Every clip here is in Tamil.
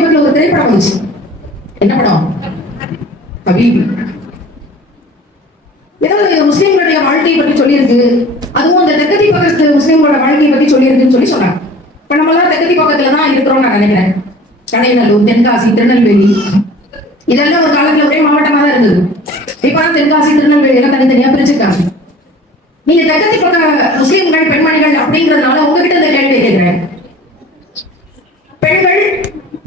சமீபத்தில் ஒரு திரைப்படம் வந்துச்சு. என்ன படம்? ஹபீபி. ஏதாவது முஸ்லிம்களுடைய வாழ்க்கையை பற்றி சொல்லியிருக்கு, அதுவும் அந்த தெற்கத்தி பக்கத்து முஸ்லிம்களோட வாழ்க்கையை பற்றி சொல்லியிருக்குன்னு சொல்லி சொன்னாங்க. இப்ப நம்ம எல்லாம் தெற்கத்தி பக்கத்துல தான் இருக்கிறோம் நான் நினைக்கிறேன். கடைநல்லூர், தென்காசி, திருநெல்வேலி இதெல்லாம் ஒரு காலத்துல ஒரே மாவட்டமா தான் இருந்தது. இப்பதான் தென்காசி, திருநெல்வேலி எல்லாம் தனித்தனியா பிரிச்சிருக்காங்க. நீங்க தெற்கத்தி பக்க முஸ்லிம்கள் பெண்மணிகள் அப்படிங்கிறதுனால உங்ககிட்ட இந்த கேள்வி கேட்கிறேன். பெண்கள்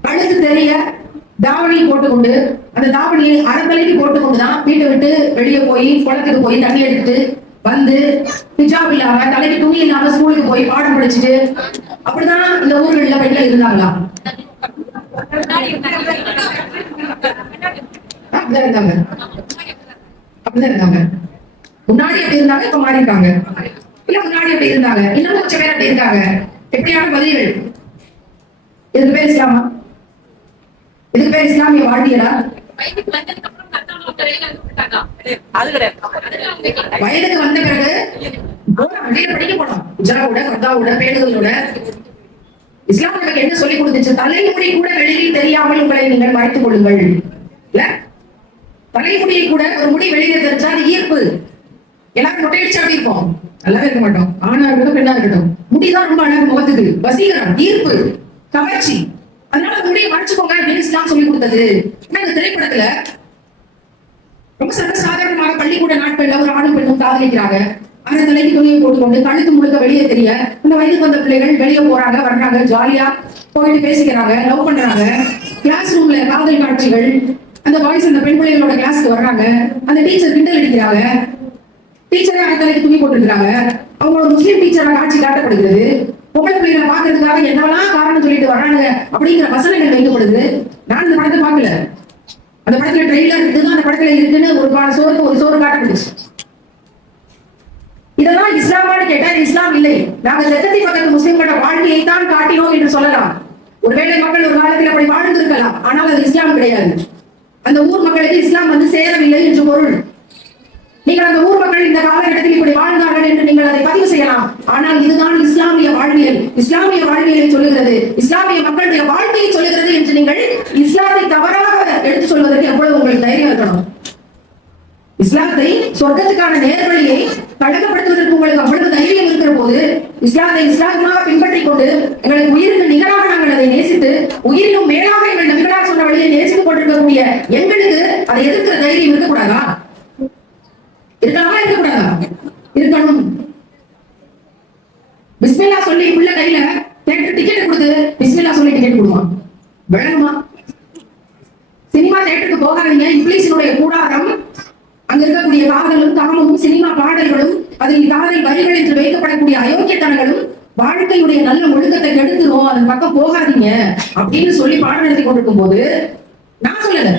அழுது தெரிய தாவணி போட்டுக்கொண்டு அந்த தாவணியை அறந்தலைக்கு போட்டுக்கொண்டுதான் வீட்டை விட்டு வெளியே போய் குளத்துக்கு போய் தண்ணி எடுத்துட்டு வந்து ஹிஜாப் இல்லாம தலைக்கு துணி இல்லாம ஸ்கூலுக்கு போய் பாடம் படிச்சுட்டு அப்படிதான் இந்த ஊர்கள்ல பெண்கள் இருந்தாங்களா? அப்படிதான் இருந்தாங்க. முன்னாடி அப்படி இருந்தாங்க, இப்ப மாறி இருக்காங்க. இல்ல முன்னாடி அப்படி இருந்தாங்க, இன்னும் கொஞ்சம் பேர் அப்படி இருக்காங்க. எப்படியான பதில்கள்? இதுக்கு பேர் இஸ்லாமா? இதுக்கு பேர் இஸ்லாமிய வாழ்வியலா? வயதுக்கு வந்த பிறகு படிக்க போனோம். ஜராவோட, கர்தாவோட, பேடுகளோட இஸ்லாம் நமக்கு என்ன சொல்லி கொடுத்துச்சு? தலைமுடி கூட வெளியில் தெரியாமல் உங்களை நீங்கள் மறைத்துக் கொள்ளுங்கள். இல்ல தலைமுடியை கூட ஒரு முடி வெளியே தெரிஞ்சா அது ஈர்ப்பு. எல்லாரும் மொட்டையடிச்சா அப்படி இருப்போம், நல்லாவே இருக்க மாட்டோம். ஆணா இருக்கட்டும் பெண்ணா இருக்கட்டும், முடிதான் ரொம்ப அழகு, முகத்துக்கு வசீகரம், ஈர்ப்பு, கவர்ச்சி. அதனால முடியை மறைச்சுக்கோங்க அப்படின்னு இஸ்லாம் சொல்லி கொடுத்தது. இந்த திரைப்படத்துல ரொம்ப சர்வசாதாரணமாக பள்ளிக்கூட நாட்கள்ல ஒரு ஆணும் பெண்ணும் காதலிக்கிறாங்க. அந்த தலைக்கு துணியை போட்டுக்கொண்டு கழுத்து முழுக்க வெளியே தெரிய இந்த வயதுக்கு வந்த பிள்ளைகள் வெளியே போறாங்க, வர்றாங்க, ஜாலியா போயிட்டு பேசிக்கிறாங்க, லவ் பண்றாங்க. கிளாஸ் ரூம்ல காதல் காட்சிகள். அந்த பாய்ஸ் அந்த பெண் பிள்ளைகளோட கிளாஸ்க்கு வர்றாங்க. அந்த டீச்சர் கிண்டல் அடிக்கிறாங்க. டீச்சரே அந்த தலைக்கு துணி போட்டுருக்காங்க. அவங்க ஒரு முஸ்லீம் டீச்சரா காட்சி காட்டப்படுகிறது. பொம்பளை பிள்ளைகளை பாக்குறதுக்காக என்னவெல்லாம் காரணம் சொல்லிட்டு வர்றாங்க அப்படிங்கிற வசனங்கள் வைக்கப்படுது. நான் இந்த படத்தை பார்க்கல. அந்த படத்துல ட்ரெயிலர் இருக்குன்னு, அந்த படத்துல இருக்குன்னு ஒரு சோறுக்கு ஒரு சோறு காட்டப்படுச்சு. இதெல்லாம் இஸ்லாமான்னு கேட்டா இஸ்லாம் இல்லை. நாங்க தெற்கத்தி பக்கத்து முஸ்லிம்களோட வாழ்க்கையை தான் காட்டினோம் என்று சொல்லலாம். ஒருவேளை மக்கள் ஒரு காலத்தில் அப்படி வாழ்ந்திருக்கலாம், ஆனால் அது இஸ்லாம் கிடையாது. அந்த ஊர் மக்களுக்கு இஸ்லாம் வந்து சேரவில்லை என்று பொருள். நீங்கள் அந்த ஊர் மக்கள் இந்த காலகட்டத்தில் இப்படி வாழ்ந்தார்கள் என்று நீங்கள் அதை பதிவு செய்யலாம். ஆனால் இதுதான் இஸ்லாமிய வாழ்வியல். இஸ்லாமிய வாழ்வியலை சொல்லுகிறது, இஸ்லாமிய மக்களுடைய வாழ்க்கையை சொல்லுகிறது என்று நீங்கள் இஸ்லாத்தை தவறாக எடுத்து சொல்வதற்கு எவ்வளவு உங்களுக்கு தைரியம் இருக்கணும்? இஸ்லாத்தை சொர்க்கத்துக்கான நேர்வழியை கழகப்படுத்துவதற்கு உங்களுக்கு அவ்வளவு தைரியம் இருக்கிற போது, இஸ்லாத்தை இஸ்லாமாக பின்பற்றிக் கொண்டு எங்களுக்கு உயிருக்கு நிகராக நாங்கள் அதை நேசித்து உயிரிலும் மேலாக எங்கள் நபிகளார் சொன்ன வழியை நேசித்துக் கொண்டிருக்கக்கூடிய எங்களுக்கு அதை எதிர்க்கிற தைரியம் இருக்கக்கூடாதா? இருக்கலாமா? இருக்கக்கூடாதா? இருக்கணும். பிஸ்மில்லா சொல்லி உள்ள கையில தேட்டர் டிக்கெட் கொடுத்து பிஸ்மில்லா சொல்லி டிக்கெட் கொடுவான். விளங்குமா? சினிமா தேட்டருக்கு போகாதீங்க. இங்கிலீஷினுடைய கூடாரம், அங்க இருக்கக்கூடிய காதலும் காமமும் சினிமா பாடல்களும் அதில் காதல் வரிகள் என்று வைக்கப்படக்கூடிய அயோக்கியத்தனங்களும் வாழ்க்கையுடைய நல்ல ஒழுக்கத்தை கெடுத்துரும், அதன் பக்கம் போகாதீங்க அப்படின்னு சொல்லி பாடம் நடத்தி கொண்டிருக்கும் போது நான் சொல்லல,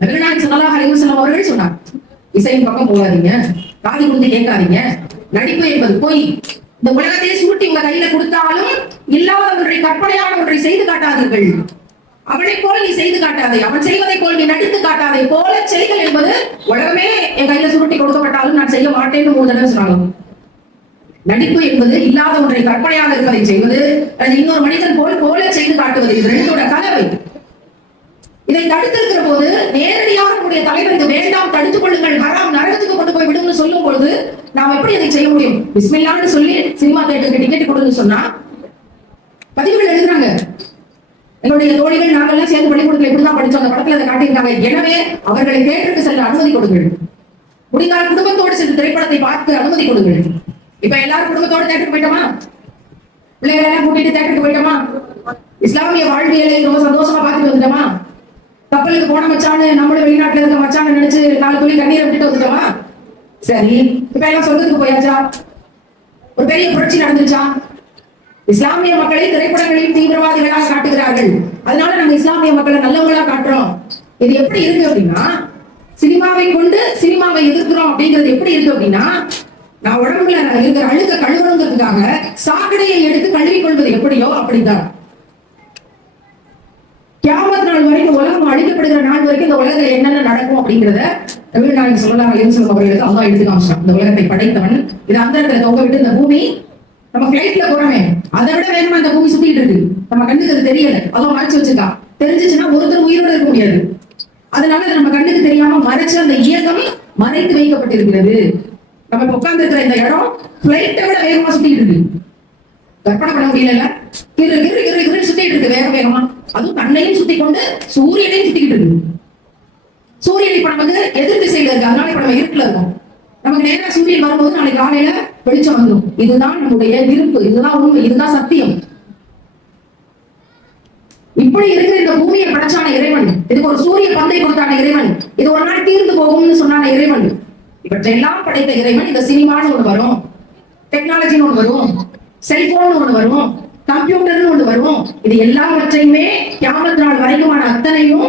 நபிகள் நாயகம் ஸல்லல்லாஹு அலைஹி வஸல்லம் அவர்கள் சொன்னார், இசையின் பக்கம் போகாதீங்க, காது கொடுத்து கேட்காதீங்க, நடிப்பு என்பது போய் இந்த உலகத்தை சூட்டி உங்க கையில கொடுத்தாலும் இல்லாத ஒன்றை கற்பனையான ஒன்றை செய்து காட்டாதீர்கள். அவனை போல் நீ செய்து காட்டாதே, அவன் செய்வதை போல் நீ நடித்து காட்டாதே, போல செய்கள் என்பது உலகமே என் கையில சுருட்டி கொடுக்கப்பட்டாலும் நான் செய்ய மாட்டேன்னு 3 தடவை சொன்னாலும். நடிப்பு என்பது இல்லாத ஒன்றை கற்பனையாக இருப்பதை செய்வது, அது இன்னொரு மனிதன் போல செய்து காட்டுவது, இது ரெண்டோட கலவை. இதை தடுத்திருக்கிற போது நேரடியாக நம்முடைய தலைவர் இது வேண்டாம், தடுத்துக் கொள்ளுங்கள், ஹராம், நரகத்துக்கு கொண்டு போய் விடும்னு சொல்லும் பொழுது நாம் எப்படி அதை செய்ய முடியும்? பிஸ்மில்லான்னு சொல்லி சினிமா தேட்டருக்கு டிக்கெட் கொடுன்னு சொன்னா பதிவுகள் எழுதுறாங்க. எங்களுடைய தோழிகள் நாங்கள்லாம் சேர்ந்து பள்ளிக்கூடத்துல இப்படிதான் படிச்சோம், அந்த படத்துல அதை காட்டியிருக்காங்க. எனவே அவர்களை தேட்டருக்கு செல்ல அனுமதி கொடுங்கள். முடிந்தால் குடும்பத்தோடு சென்று திரைப்படத்தை பார்த்து அனுமதி கொடுங்கள். இப்ப எல்லாரும் குடும்பத்தோடு தேட்டருக்கு போயிட்டோமா? பிள்ளைகளை எல்லாம் கூட்டிட்டு தேட்டருக்கு போயிட்டோமா? இஸ்லாமிய வாழ்வியலை ரொம்ப சந்தோஷமா பார்த்துட்டு வந்துட்டோமா? கப்பலுக்கு போன மச்சான்னு நம்மளும் வெளிநாட்டுல இருக்க மச்சான்னு நினைச்சு 4 துளி கண்ணீரை விட்டுட்டு வந்துட்டோமா? சரி, இப்ப எல்லாம் சொர்க்கத்துக்கு போயாச்சா? ஒரு பெரிய புரட்சி நடந்துச்சா? இஸ்லாமிய மக்களை திரைப்படங்களில் தீவிரவாதிகளாக காட்டுகிறார்கள், அதனால நம்ம இஸ்லாமிய மக்களை நல்லவங்களா காட்டுறோம். இது எப்படி இருக்கு அப்படின்னா, சினிமாவை கொண்டு சினிமாவை எதிர்க்கிறோம் அப்படிங்கிறது எப்படி இருக்கு அப்படின்னா, நான் உடம்புல இருக்கிற அழுக்க கழுவணுங்கிறதுக்காக சாக்கடையை எடுத்து கழுவிக் கொள்வது எப்படியோ அப்படிதான். கியாமத் நாள் வரைக்கும் உலகம் அழிக்கப்படுகிற நாள் வரைக்கும் இந்த உலகத்துல என்னென்ன நடக்கும் அப்படிங்கிறத நபிகள் நாயகம் ஸல்லல்லாஹு அலைஹி வஸல்லம் அவர்களுக்கு அல்லாஹ் எடுத்து காமிச்சான். இந்த உலகத்தை படைத்தவன் இது அந்த இடத்துல தொங்க விட்டு, இந்த பூமி நம்ம பிளைட்ல போறோமே அதை விட வேகமா இந்த பூமி சுத்திட்டு இருக்கு, நம்ம கண்ணுக்கு அது தெரியல, அல்லாஹ் மறைச்சு வச்சிருக்கான். தெரிஞ்சிச்சுன்னா ஒருத்தர் உயிரோட இருக்க முடியாது. அதனால நம்ம கண்ணுக்கு தெரியாம மறைச்சு அந்த இயக்கம் மறைத்து வைக்கப்பட்டிருக்கிறது. நம்ம இப்ப உட்கார்ந்து இருக்கிற இந்த இடம் பிளைட்டை விட வேகமா சுத்திட்டு இருக்கு. கற்பனை பண்ண முடியல. கிரு கிரு கிரு கிரு சுத்திட்டு இருக்கு வேக வேகமா. அதுவும் தன்னையும் சுத்தி கொண்டு சூரியனையும் சுத்திக்கிட்டு இருக்கு. சூரியன் இப்ப நமக்கு எதிர் திசையில இருக்கு. அதனால இப்ப நம்ம இருட்டுல இருக்கோம். நமக்கு நேரம் சூரியன் வரும்போது நாளைக்கு காலையில வெளிச்சம் வந்துடும். இதுதான் நம்முடைய விருப்பு, இதுதான் உண்மை, இதுதான் சத்தியம். இப்படி இருக்கிற இந்த பூமியை படைச்சான இறைவன், இதுக்கு ஒரு சூரிய பந்தை கொடுத்தான இறைவன், இது ஒரு நாள் தீர்ந்து போகும்னு சொன்னான இறைவன், இவற்றையெல்லாம் படைத்த இறைவன் இந்த சினிமான்னு ஒண்ணு வரும், டெக்னாலஜின்னு ஒண்ணு வரும், செல்போன் ஒண்ணு வரும், கம்ப்யூட்டர்னு ஒண்ணு வரும். இது எல்லாவற்றையுமே கியாமத் நாள் வரைக்குமான அத்தனையும்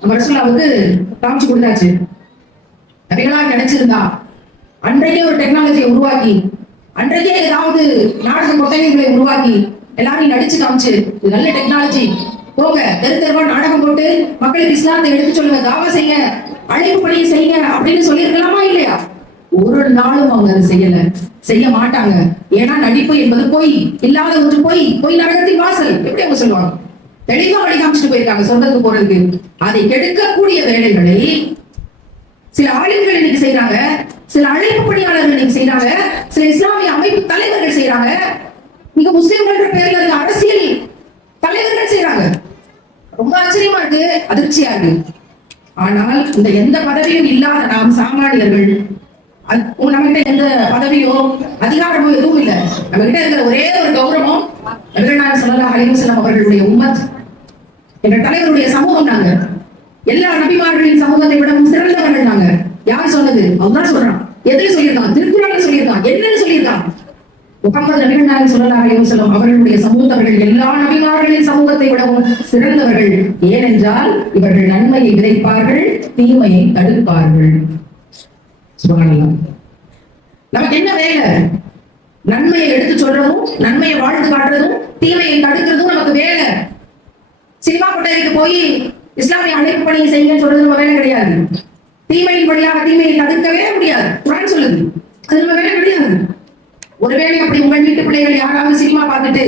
நம்ம ரசூலுல்லாஹ்வுக்கு காமிச்சு கொடுத்தாச்சு. நபிகளா நினைச்சிருந்தா அன்றைக்கே ஒரு டெக்னாலஜியை உருவாக்கி, அன்றைக்கே ஏதாவது நாடக கொட்டகைகளை உருவாக்கி எல்லாரையும் நடிச்சு காமிச்சு, இது நல்ல டெக்னாலஜி, போங்க தெரு தெருவா நாடகம் போட்டு மக்களுக்கு இஸ்லாத்தை எடுத்து சொல்லுங்க, தாவா செய்ய, அழைப்பு பணியை செய்ய அப்படின்னு சொல்லி இருக்கலாமா இல்லையா? ஒரு நாளும் அவங்க அதை செய்யல, செய்ய மாட்டாங்க. ஏன்னா நடிப்பு என்பது பொய், இல்லாத ஒன்று பொய், பொய் நாடகத்தின் வாசல். எப்படி அவங்க சொல்லுவாங்க? தெளிவா வழி காமிச்சுட்டு போயிருக்காங்க சொந்தத்துக்கு போறதுக்கு. அதை கெடுக்கக்கூடிய வேலைகளை சில ஆளுங்கள் இன்னைக்கு செய்யறாங்க, சில அழைப்பு பணியாளர்கள் இன்னைக்கு செய்யறாங்க, சில இஸ்லாமிய அமைப்பு தலைவர்கள் செய்யறாங்க, மிக முஸ்லிம்கள் பேர்ல இருக்க அரசியல் தலைவர்கள் செய்யறாங்க. ரொம்ப ஆச்சரியமா இருக்கு, அதிர்ச்சியா இருக்கு. ஆனால் இந்த எந்த பதவியும் இல்லாத நாம் சாமானியர்கள், நம்ம கிட்ட எந்த பதவியோ அதிகாரமோ எதுவும் இல்லை. நம்ம கிட்ட இருக்கிற ஒரே ஒரு கௌரவம் நபிகள் ஸல்லல்லாஹு அலைஹி வஸல்லம் அவர்களுடைய உம்மத் என்ற தலைவருடைய சமூகம். நாங்க எல்லா நபிமார்களின் சமூகத்தை விடவும் சிறந்தவர்கள் நாங்க. யார் சொன்னது? அவர்தான் சொல்றான். எதுல சொல்லியிருக்கான்? திருக்குறள்ல சொல்லியிருக்கான். என்னன்னு சொல்லியிருக்கான்? முஹம்மது நபிகள் ஸல்லல்லாஹு அலைஹி வஸல்லம் அவர்களுடைய சமூகத்தவர்கள் எல்லா நபிமார்களின் சமூகத்தை விடவும் சிறந்தவர்கள். ஏனென்றால் இவர்கள் நன்மையை விதைப்பார்கள், தீமையை தடுப்பார்கள். சுபஹானல்லாஹ். நமக்கு என்ன வேலை? நன்மையை எடுத்து சொல்றதும், நன்மையை வாழ்ந்து காட்டுறதும், தீமையை தடுக்கிறதும் நமக்கு வேலை. சினிமா கொட்டைக்கு போய் இஸ்லாமிய அழைப்பு பணியை செய்யுங்கன்னு சொல்றது நம்ம வேலை கிடையாது. தீமையின் வழியாக தீமையை தடுக்கவே முடியாது. குர்ஆன் சொல்லுது, அது நம்ம வேலை கிடையாது. ஒருவேளை அப்படி உங்கள் வீட்டு பிள்ளைகள் யாராவது சினிமா பார்த்துட்டு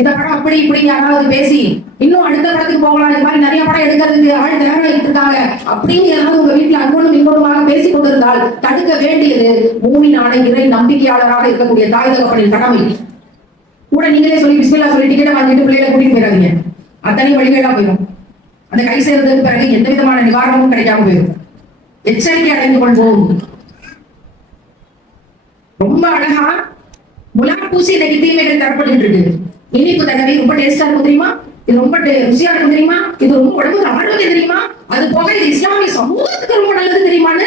இந்த படம் அப்படி இப்படி யாராவது பேசி இன்னும் அடுத்த படத்துக்கு போகலாம், இது மாதிரி நிறைய படம் எடுக்கிறதுக்கு ஆள் தயாராகிட்டு இருக்காங்க அப்படின்னு யாராவது உங்க வீட்டுல அன்பொன்னும் இன்பொன்னுமாக பேசிக் கொண்டிருந்தால் தடுக்க வேண்டியது மூமினான இறை நம்பிக்கையாளராக இருக்கக்கூடிய தாய் தகப்பனின் கடமை. கூட நீங்களே சொல்லி பிஸ்மில்லா சொல்லி டிக்கெட்டை வாங்கிட்டு பிள்ளைகளை கூட்டிட்டு போயிடாதீங்க. அத்தனை வழிகளா போயிடும். அந்த கை சேர்ந்ததுக்கு பிறகு எந்த விதமான நிவாரணமும் கிடைக்காம போயிடும். எச்சரிக்கை அடைந்து கொள்வோம். ரொம்ப அழகா முலாம் பூசி இன்னைக்கு தீமைகள் தரப்பட்டு இருக்கு. இனிப்பு தடவை ரொம்ப டேஸ்டா இருக்கும் தெரியுமா? இது ரொம்ப ருசியா இருக்கும் தெரியுமா? இது ரொம்ப உடம்புக்கு ஆரோக்கியம் தெரியுமா? அது போக இது இஸ்லாமிய சமூகத்துக்கு ரொம்ப நல்லது தெரியுமான்னு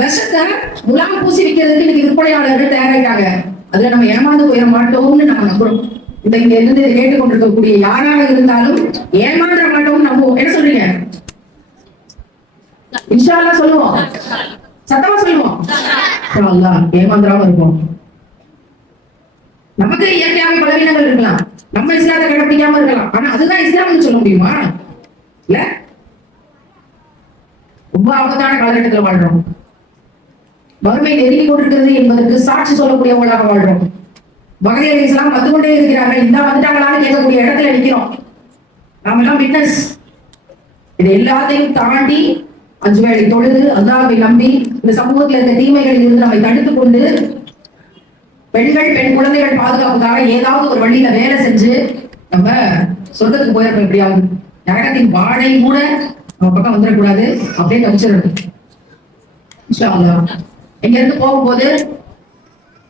விஷத்தை முலாம் பூசி விற்கிறதுக்கு இன்னைக்கு விற்பனையாளர்கள் தயாராயிட்டாங்க. அதுல நம்ம ஏமாந்து போயிட மாட்டோம்னு நம்ம நம்புறோம். இப்ப இங்க இருந்து கேட்டுக்கொண்டிருக்கக்கூடிய யாராக இருந்தாலும் ஏமாந்துட மாட்டோம்னு நம்புவோம். என்ன சொல்றீங்க? இன்ஷா அல்லாஹ் சொல்லுவோம், சத்தமா சொல்லுவோம். ஏமாந்துடாம இருப்போம். நமக்கு இயற்கையாக பலவீனங்கள் இருக்கலாம், நம்ம இஸ்லாத்தை கடைபிடிக்காம இருக்கலாம். ஆனா அதுதான் இஸ்லாம்னு சொல்ல முடியுமா? இல்ல. ரொம்ப ஆபத்தான காலகட்டத்தில் வாழ்றோம். வறுமை நெருங்கி கொண்டிருக்கிறது என்பதற்கு சாட்சி சொல்லக்கூடியவங்களாக வாழ்றோம். மகளிர் இஸ்லாம் வந்து கொண்டே இருக்கிறார்கள். இந்த வந்துட்டாங்களான்னு கேட்கக்கூடிய இடத்துல நிற்கிறோம். நாம எல்லாம் விட்னஸ். இது எல்லாத்தையும் தாண்டி 5 வேளை தொழுது அல்லாஹ்வை நம்பி இந்த சமூகத்தில் இருக்க தீமைகளில் இருந்து நம்மை தடுத்துக் கொண்டு பெண்கள், பெண் குழந்தைகள் பாதுகாப்புக்காக ஏதாவது ஒரு வழியில வேலை செஞ்சு நம்ம சொர்க்கத்துக்கு போயிருக்கோம். எப்படியாவது நரகத்தின் வாடை கூட நம்ம பக்கம் வந்துடக்கூடாது. அப்படியே கமிச்சிடணும். இன்ஷா அல்லாஹ். எங்க இருந்து போகும்போது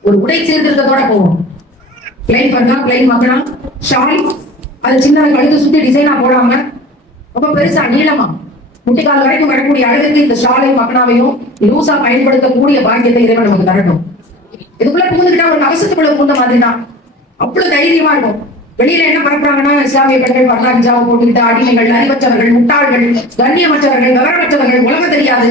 ஒரு உடை சீர்திருத்தத்தோட போவோம். பிளைன் பண்ணா, பிளைன் மக்கனா, ஷால் அது சின்ன கழுத்து சுத்தி டிசைனா போடாம ரொம்ப பெருசா நீளமா முட்டிக்கால் வரைக்கும் வரக்கூடிய அழகுக்கு இந்த ஷாலையும் மக்கனாவையும் லூசா பயன்படுத்தக்கூடிய பாக்கியத்தை இறைவன் நமக்கு தரணும். இதுக்குள்ள புகுந்துக்கிட்டா ஒரு கவசத்துக்குள்ள புகுந்த மாதிரி தான். அவ்வளவு தைரியமா இருக்கும். வெளியில என்ன பரப்புறாங்கன்னா இஸ்லாமிய பெண்கள் வரலாற்றாவை போட்டுக்கிட்டு அடிமைகள், அறிவற்றவர்கள், முட்டாள்கள், கண்ணியமற்றவர்கள், விவரமற்றவர்கள், உலக தெரியாது,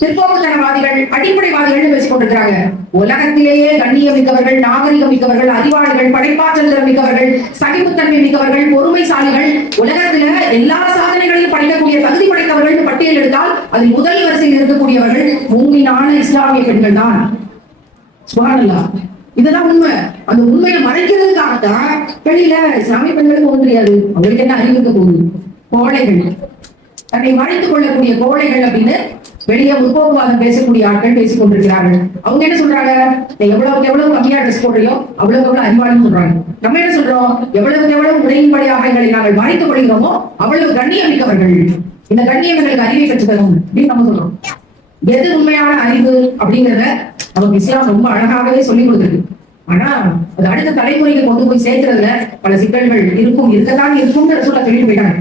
பிற்போக்குத்தனவாதிகள், அடிப்படைவாதிகள் பேசிக் கொண்டிருக்கிறாங்க. உலகத்திலேயே கண்ணியம் மிக்கவர்கள், நாகரிகம் மிக்கவர்கள், அறிவாளிகள், படைப்பாற்றல் திறன் மிக்கவர்கள், சகிப்புத்தன்மை மிக்கவர்கள், பொறுமைசாலிகள், உலகத்துல எல்லா சாதனைகளையும் படைக்கக்கூடிய தகுதி படைத்தவர்கள் பட்டியல் எடுத்தால் அதில் முதல் வரிசையில் இருக்கக்கூடியவர்கள் மூமினான இஸ்லாமிய பெண்கள் தான். சுப்ஹானல்லாஹ். இதுதான் உண்மை. அந்த உண்மையை மறைக்கிறதுக்காகத்தான் வெளியில இஸ்லாமிய பெண்களுக்கு ஒன்றும் தெரியாது, அவங்களுக்கு என்ன அறிவு இருக்க போகுது, கோழைகள், தன்னை மறைத்துக் கொள்ளக்கூடிய கோழைகள் அப்படின்னு வெளியே முற்போக்குவாதம் பேசக்கூடிய ஆட்கள் பேசிக் கொண்டிருக்கிறார்கள். அவங்க என்ன சொல்றாங்க, எவ்வளவுக்கு எவ்வளவு கம்மியா ட்ரெஸ் போடுறியோ அவ்வளவுக்கு எவ்வளவு அறிவாளின்னு சொல்றாங்க. நம்ம என்ன சொல்றோம், எவ்வளவுக்கு எவ்வளவு உடையின்படியாக எங்களை நாங்கள் மறைத்துக் கொள்கிறோமோ அவ்வளவு கண்ணியம் மிக்கவர்கள், இந்த கண்ணியம் எங்களுக்கு அறிவை பெற்று தரும் அப்படின்னு நம்ம சொல்றோம். எது உண்மையான அறிவு அப்படிங்கிறத நமக்கு இஸ்லாம் ரொம்ப அழகாகவே சொல்லிக் கொடுத்துருக்கு. ஆனா அது அடுத்த தலைமுறைக்கு கொண்டு போய் சேர்க்கிறதுல பல சிக்கல்கள் இருக்கத்தான் இருக்கும்னு சொல்ல சொல்லிட்டு போயிட்டாங்க.